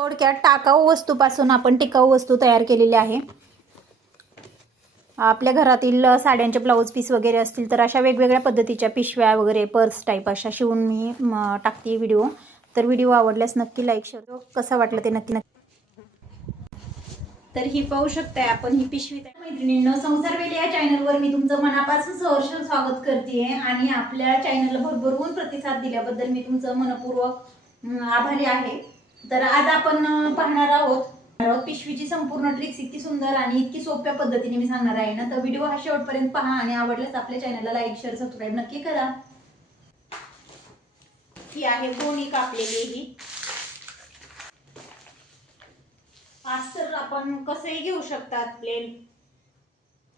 थोडक्यात टाकाऊ वस्तूपासून आपण टिकाऊ वस्तू तयार केलेली आहे. आपल्या घरातील साड्यांचे ब्लाऊज पीस वगैरे असतील तर अशा वेगवेगळ्या पद्धतीच्या पिशव्या वगैरे पर्स टाईप अशा शिवून मी टाकते व्हिडिओ. तर व्हिडिओ आवडल्यास नक्की लाईक शेअर, कसा वाटलं ते नक्की. तर ही पाहू शकताय आपण ही पिशवी. मैत्रिणींनो, संसारवेली या चॅनलवर मी तुमचं मनापासून सहर्ष स्वागत करते आणि आपल्या चॅनलला भरभरून प्रतिसाद दिल्याबद्दल मी तुमचं मनपूर्वक आभारी आहे. तर आज आपण पाहणार आहोत पिशवीची संपूर्ण ट्रिक्स. इतकी सुंदर आणि इतकी सोप्या पद्धतीने मी सांगणार आहे ना, तर व्हिडिओ हा शेवटपर्यंत पहा आणि आवडल्यास आपल्या चॅनलला लाईक शेअर सबस्क्राईब नक्की करा. ही आहे गोणी कापलेली. ही अस्तर आपण कसंही घेऊ शकतात. प्लेन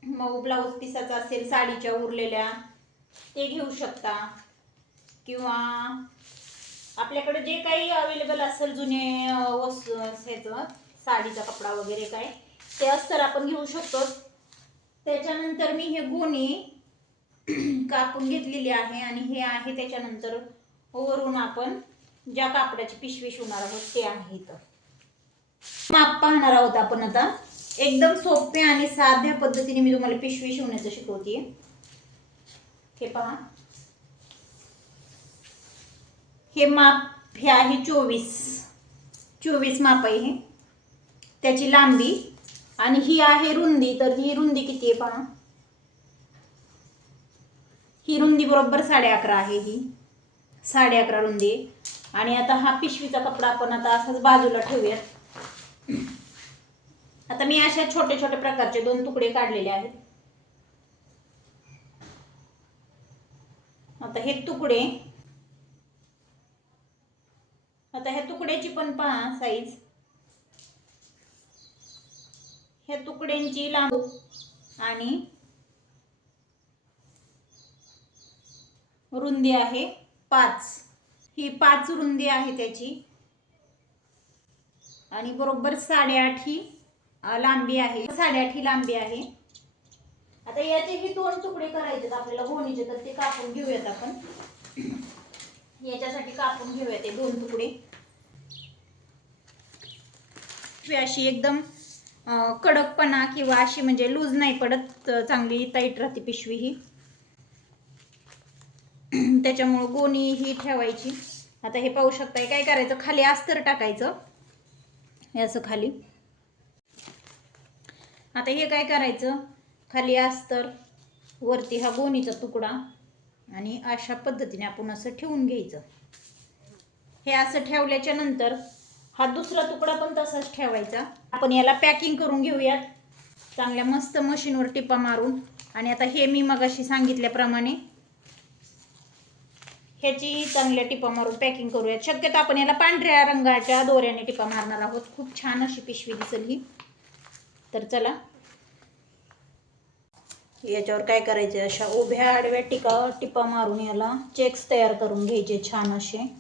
मऊ ब्लाऊज पिसाचा असेल, साडीच्या उरलेल्या ते घेऊ शकता, किंवा आपल्याकडे जे काही अवेलेबल असेल जुने वस्तू ह्याचं साडीचा कपडा वगैरे काय ते अस्तर आपण घेऊ शकतो. त्याच्यानंतर मी हे गोणी कापून घेतलेली आहे आणि हे आहे त्याच्यानंतर वरून आपण ज्या कापडाची पिशवी शिवणार आहोत ते आहे. इथं माप पाहणार आहोत आपण आता. एकदम सोप्या आणि साध्या पद्धतीने मी तुम्हाला पिशवी शिवण्याचं शिकवते. हे पहा, हे माप हे आहे 24 माप आहे हे त्याची लांबी, आणि ही आहे रुंदी. तर ही रुंदी किती आहे पहा, ही रुंदी बरोबर 11.5 आहे. ही 11.5 रुंदी आहे. आणि आता हा पिशवीचा कपडा आपण आता असाच बाजूला ठेवूयात. आता मी अशा छोटे छोटे प्रकारचे 2 तुकडे काढलेले आहेत. आता हे तुकडे, आता ह्या तुकड्याची पण पहा साईज, ह्या तुकड्यांची लांबी आणि रुंदी आहे 5. ही 5 रुंदी आहे त्याची, आणि बरोबर 8.5 ही लांबी आहे. 8.5 ही लांबी आहे. आता याचे हे 2 तुकडे करायचे आपल्याला गोणीचे, तर ते कापून घेऊयात आपण. याच्यासाठी कापून घेऊयात ते 2 तुकडे. अशी एकदम कडकपणा किंवा अशी म्हणजे लूज नाही पडत, चांगली टाईट राहते पिशवी ही. त्याच्यामुळे गोणी ही ठेवायची. आता हे पाहू शकताय, काय करायचं, खाली अस्तर टाकायचं असं खाली. आता हे काय करायचं, खाली अस्तर, वरती हा गोणीचा तुकडा, आणि अशा पद्धतीने आपण असं ठेवून घ्यायचं. हे असं ठेवल्याच्या नंतर हा दुसरा तुकडा पण तसाच ठेवायचा. आपण याला पॅकिंग करून घेऊयात चांगल्या मस्त मशीनवर टिपा मारून. आणि आता हे मी मगाशी सांगितल्याप्रमाणे ह्याची चांगल्या टिपा मारून पॅकिंग करूयात. शक्यतो आपण याला पांढऱ्या रंगाच्या दोऱ्याने टिपा मारणार आहोत. खूप छान अशी पिशवी दिसेल ही. तर चला, याच्यावर काय करायचे, अशा उभ्या आडव्या टिपा मारून याला चेक्स तयार करून घ्यायचे छान असे.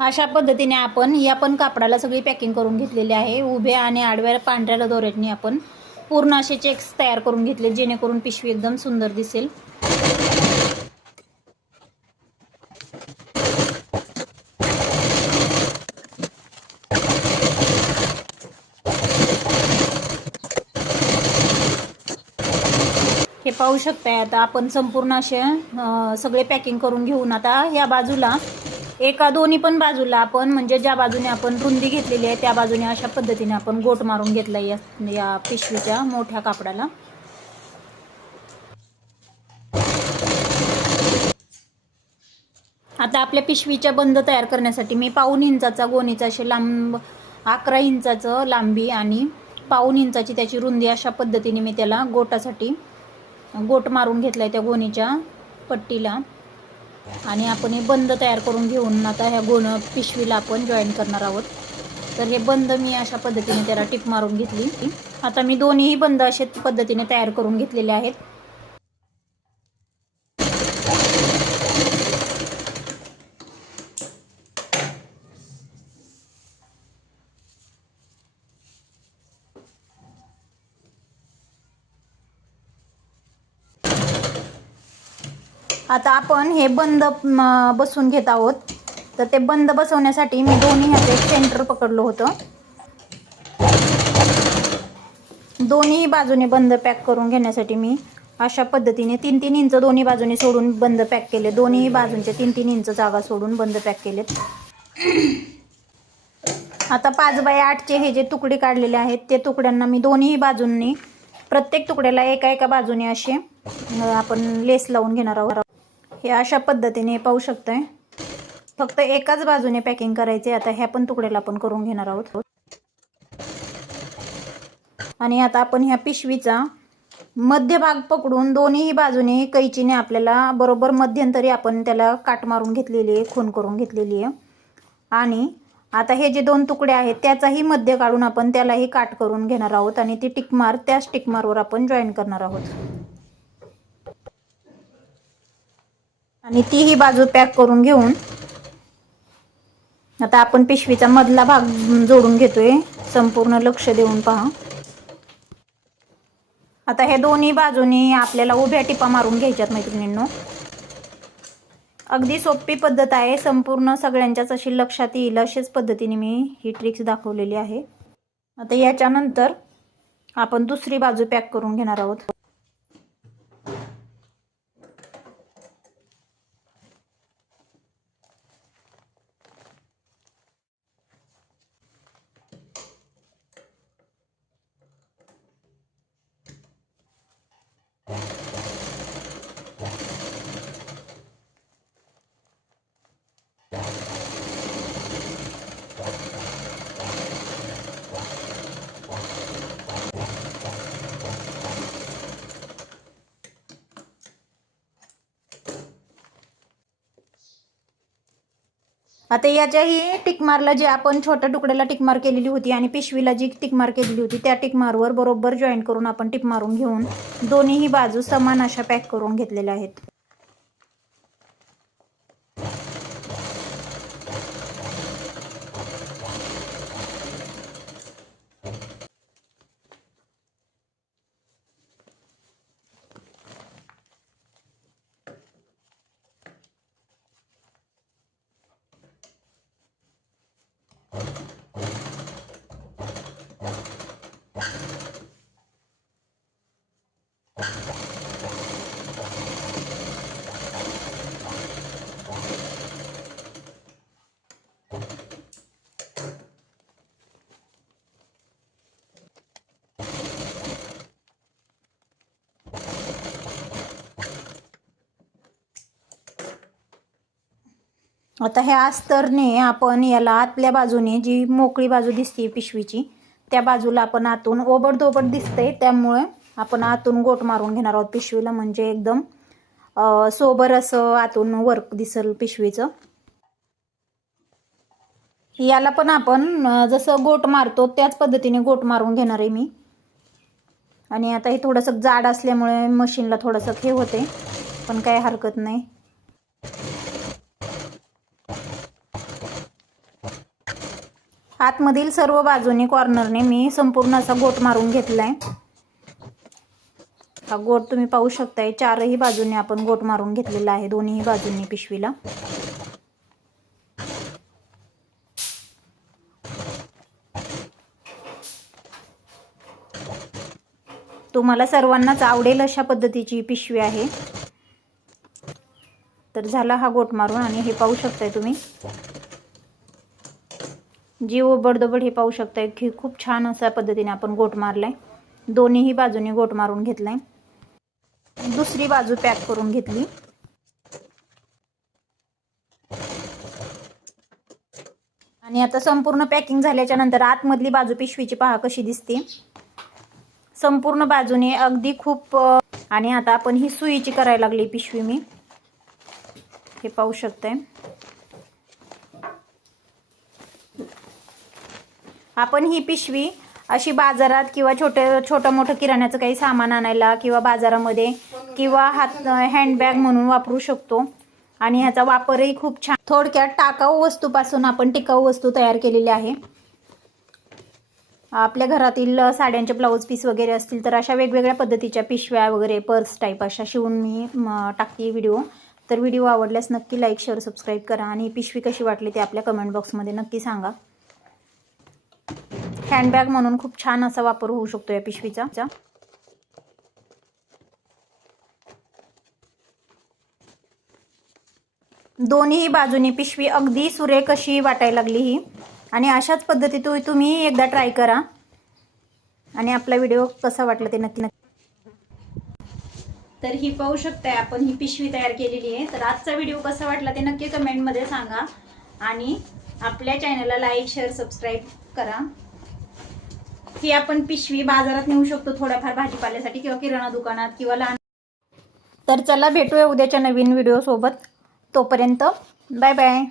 अशा पद्धतीने आपण या पण कापडाला सगळी पॅकिंग करून घेतलेली आहे. उभ्या आणि आडव्या पांढऱ्या दोऱ्याने आपण पूर्ण असे चेक्स तयार करून घेतले, जेणेकरून पिशवी एकदम सुंदर दिसेल. हे पाहू शकताय. आता आपण संपूर्ण असे सगळे पॅकिंग करून घेऊन आता ह्या बाजूला दोन्ही पण बाजूला आपण म्हणजे ज्या बाजूने आपण रुंदी घेतलेली आहे त्या बाजूने अशा पद्धतीने आपण गोट मारून घेतला या पिशवीच्या मोठ्या कापडाला. आता आपल्या पिशवीच्या बंद तयार करण्यासाठी मी 1.5 इंचाचा गोणीचा असे लांब 11 इंचाचं लांबी आणि 1.5 इंचाची त्याची रुंदी अशा पद्धतीने मी त्याला गोटासाठी गोट मारून घेतलाय त्या गोणीच्या पट्टीला. आणि आपण हे बंद तयार करून घेऊन आता ह्या पिशवीला आपण जॉईन करणार आहोत. तर हे बंद मी अशा पद्धतीने त्याला टिप मारून घेतली. आता मी दोन्हीही बंद अशा पद्धतीने तयार करून घेतलेले आहेत. आता आपण हे बंद बसवून घेत आहोत. तर ते बंद बसवण्यासाठी मी दोन्ही ह्याचं एक सेंटर पकडलं होतं. दोन्ही बाजूने बंद पॅक करून घेण्यासाठी मी अशा पद्धतीने 3-3 इंच दोन्ही बाजूने सोडून बंद पॅक केले. दोन्ही बाजूंचे 3-3 इंच जागा सोडून बंद पॅक केलेत. आता 5x8चे हे जे तुकडे काढलेले आहेत ते तुकड्यांना मी दोन्ही बाजूंनी प्रत्येक तुकड्याला एका बाजूने असे आपण लेस लावून घेणार आहोत. हे अशा पद्धतीने पाहू शकताय. फक्त एकाच बाजूने पॅकिंग करायचे. आता ह्या पण तुकड्याला आपण करून घेणार आहोत. आणि आता आपण ह्या पिशवीचा मध्यभाग पकडून दोन्ही बाजूने कैचीने आपल्याला बरोबर मध्यंतरी आपण त्याला काट मारून घेतलेली आहे, खून करून घेतलेली आहे. आणि आता हे जे 2 तुकडे आहेत त्याचाही मध्य काढून आपण त्यालाही काट करून घेणार आहोत आणि ती टिकमार त्याच टिकमारवर आपण जॉईन करणार आहोत. आणि तीही बाजू पॅक करून घेऊन आता आपण पिशवीचा मधला भाग जोडून घेतोय. संपूर्ण लक्ष देऊन पहा. आता हे दोन्ही बाजूनी आपल्याला उभ्या टिपा मारून घ्यायच्यात मैत्रिणींनो. अगदी सोपी पद्धत आहे. संपूर्ण सगळ्यांच्याच अशी लक्षात येईल अशाच पद्धतीने मी ही ट्रिक्स दाखवलेली आहे. आता याच्यानंतर आपण दुसरी बाजू पॅक करून घेणार आहोत. आता याच्याही टिकमारला जे आपण छोट्या तुकड्याला टिकमार केलेली होती आणि पिशवीला जी टिकमार केलेली होती त्या टिकमारवर बरोबर जॉईन करून आपण टिप मारून घेऊन दोन्हीही बाजू समान अशा पॅक करून घेतलेल्या आहेत. आता ह्या अस्तरने आपण याला आतल्या बाजूने जी मोकळी बाजू दिसते पिशवीची त्या बाजूला आपण आतून ओबडधोबड दिसते, त्यामुळे आपण आतून गोट मारून घेणार आहोत पिशवीला. म्हणजे एकदम सोबर असं आतून वर्क दिसेल पिशवीचं. याला पण आपण जसं गोट मारतो त्याच पद्धतीने गोट मारून घेणार आहे मी. आणि आता हे थोडंसं जाड असल्यामुळे मशीनला थोडंसं हे होते, पण काही हरकत नाही. आतमधील सर्व बाजूने कॉर्नरने मी संपूर्ण असा गोट मारून घेतलाय। हा गोट तुम्ही पाहू शकताय, चारही बाजूने आपण गोट मारून घेतलेला आहे, दोन्ही बाजूंनी पिशवीला। तुम्हाला सर्वांनाच आवडेल अशा पद्धतीची पिशवी आहे। तर झाला हा गोट मारून, आणि हे पाहू शकताय तुम्ही जी ओबडधोबड हे पाहू शकताय की खूप छान अशा पद्धतीने आपण गोट मारलाय, दोन्हीही बाजूने गोट मारून घेतलाय। दुसरी बाजू पॅक करून घेतली। आणि आता संपूर्ण पॅकिंग झाल्याच्या नंतर आतमधली बाजू पिशवीची पहा कशी दिसते, संपूर्ण बाजूने अगदी खूप। आणि आता आपण ही सुईची करायला लागली पिशवी मी, हे पाहू शकताय। आपण ही पिशवी अशी बाजारात किंवा छोटं मोठं किराण्याचं काही सामान आणायला किंवा बाजारामध्ये किंवा हँडबॅग म्हणून वापरू शकतो। आणि ह्याचा वापरही खूप छान। थोडक्यात टाकाऊ वस्तूपासून आपण टिकाऊ वस्तू तयार केलेली आहे। आपल्या घरातील साड्यांचे ब्लाऊज पीस वगैरे असतील तर अशा वेगवेगळ्या पद्धतीच्या पिशव्या वगैरे पर्स टाईप अशा शिवून मी टाकते व्हिडिओ। तर व्हिडिओ आवडल्यास नक्की लाईक शेअर सबस्क्राईब करा, आणि ही पिशवी कशी वाटली ते आपल्या कमेंट बॉक्समध्ये नक्की सांगा। हँडबॅग म्हणून खूप छान असा वापर होऊ शकतो या पिशवीचा। दोन्ही बाजूनी पिशवी अगदी सुरेख अशी वाटायला लागली ही, आणि अशाच पद्धतीने तुम्ही एकदा ट्राय करा, आणि आपला व्हिडिओ कसा वाटला ते नक्की तर ही पाहू शकताय आपण ही पिशवी तयार केलेली आहे। तर आजचा व्हिडिओ कसा वाटला ते नक्की कमेंटमध्ये सांगा, आणि आपल्या चॅनलला लाईक शेअर सबस्क्राईब करा। ही आपण पिशवी बाजारात नेऊ शकतो थोड्याफार भाजीपाल्यासाठी किंवा किराणा दुकानात किंवा लहान। तर चला भेटूया उद्याच्या नवीन व्हिडिओ सोबत, तोपर्यंत बाय बाय।